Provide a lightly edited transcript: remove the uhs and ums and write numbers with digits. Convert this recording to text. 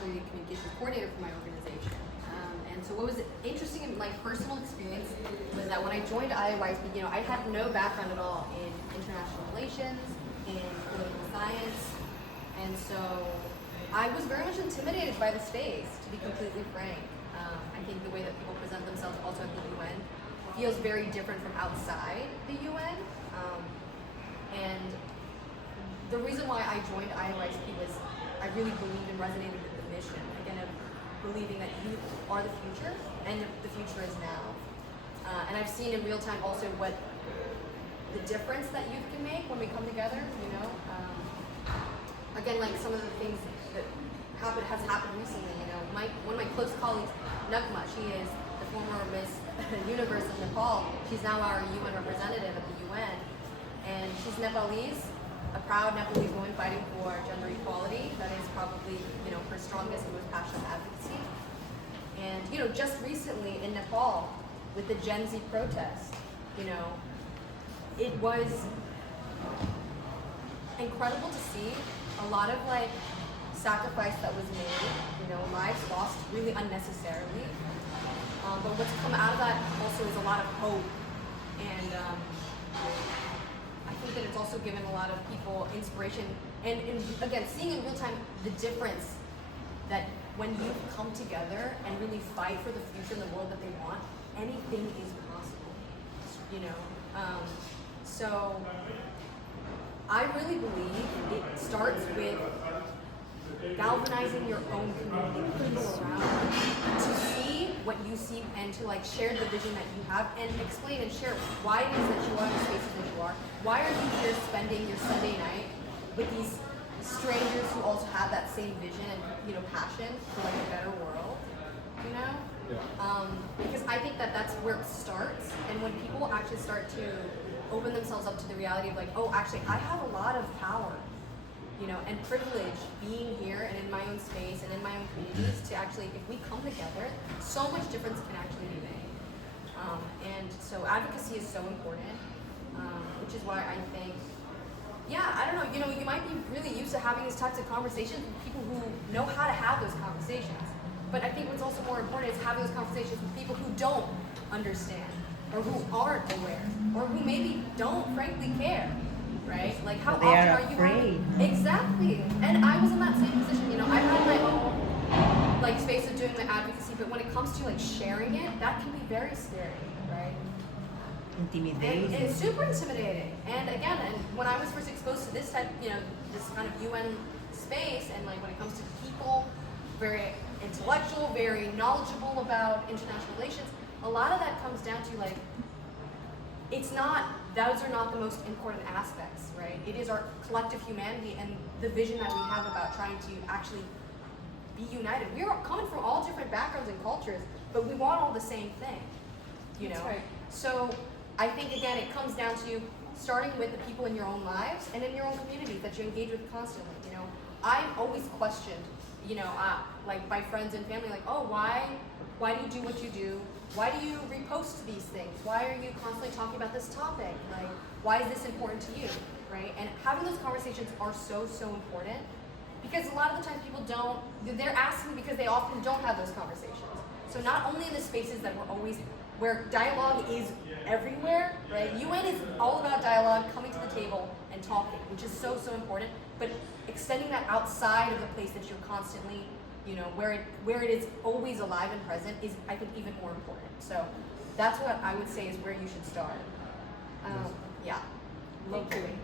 actually the communications coordinator for my organization. And so what was interesting in my personal experience was that when I joined IOYSP, you know, I had no background at all in international relations, in political science, and so I was very much intimidated by the space, to be completely frank. I think the way that people present themselves also at the UN feels very different from outside the UN. And the reason why I joined IOYSP was I really believed and resonated with the mission, again, of believing that youth are the future, and the future is now. And I've seen in real time also what the difference that youth can make when we come together, you know. Again, like some of the things that has happened recently, you know. One of my close colleagues, Nagma, she is the former Miss Universe of Nepal. She's now our UN representative at the UN. And she's Nepalese, a proud Nepalese woman fighting for gender equality. That is probably, you know, her strongest and most passionate advocacy. And, you know, just recently in Nepal, with the Gen Z protest, you know, it was incredible to see a lot of like sacrifice that was made, you know, lives lost really unnecessarily. But what's come out of that also is a lot of hope, and I think that it's also given a lot of people inspiration, and again, seeing in real time the difference that when you come together and really fight for the future in the world that they want, anything is possible, you know. So I really believe it starts with galvanizing your own community, people around you, to see what you see and to like share the vision that you have and explain and share why it is that you are in the spaces that you are. Why are you here spending your Sunday night with these strangers who also have that same vision and, you know, passion for like a better world, you know? Yeah. Because I think that that's where it starts, and when people actually start to open themselves up to the reality of like, oh, actually, I have a lot of power, you know, and privilege being here and in my own space and in my own communities to actually, if we come together, so much difference can actually be made. And so advocacy is so important, which is why I think, yeah, I don't know, you know, you might be really used to having these types of conversations with people who know how to have those conversations. But I think what's also more important is having those conversations with people who don't understand, or who aren't aware, or who maybe don't frankly care, right? Like how They often are are you afraid. Exactly. And I was in that same position, you know, I've had my own like space of doing my advocacy, but when it comes to like sharing it, that can be very scary, right? Intimidating. And it's super intimidating. And again, and when I was first exposed to this type, you know, this kind of UN space, and like when it comes to people, very intellectual, very knowledgeable about international relations, a lot of that comes down to like, it's not, those are not the most important aspects, right? It is our collective humanity and the vision that we have about trying to actually be united. We are coming from all different backgrounds and cultures, but we want all the same thing, you know? That's right. So I think, again, it comes down to starting with the people in your own lives and in your own communities that you engage with constantly, you know? I'm always questioned, you know, like by friends and family, like, oh, why do you do what you do? Why do you repost these things? Why are you constantly talking about this topic? Like, why is this important to you, right? And having those conversations are so, so important, because a lot of the times people don't, they're asking because they often don't have those conversations. So not only in the spaces that where dialogue is everywhere, right? UN is all about dialogue, coming to the table and talking, which is so, so important, but extending that outside of the place that you're constantly, you know, where it is always alive and present is, I think, even more important. So that's what I would say is where you should start. Yeah, locally.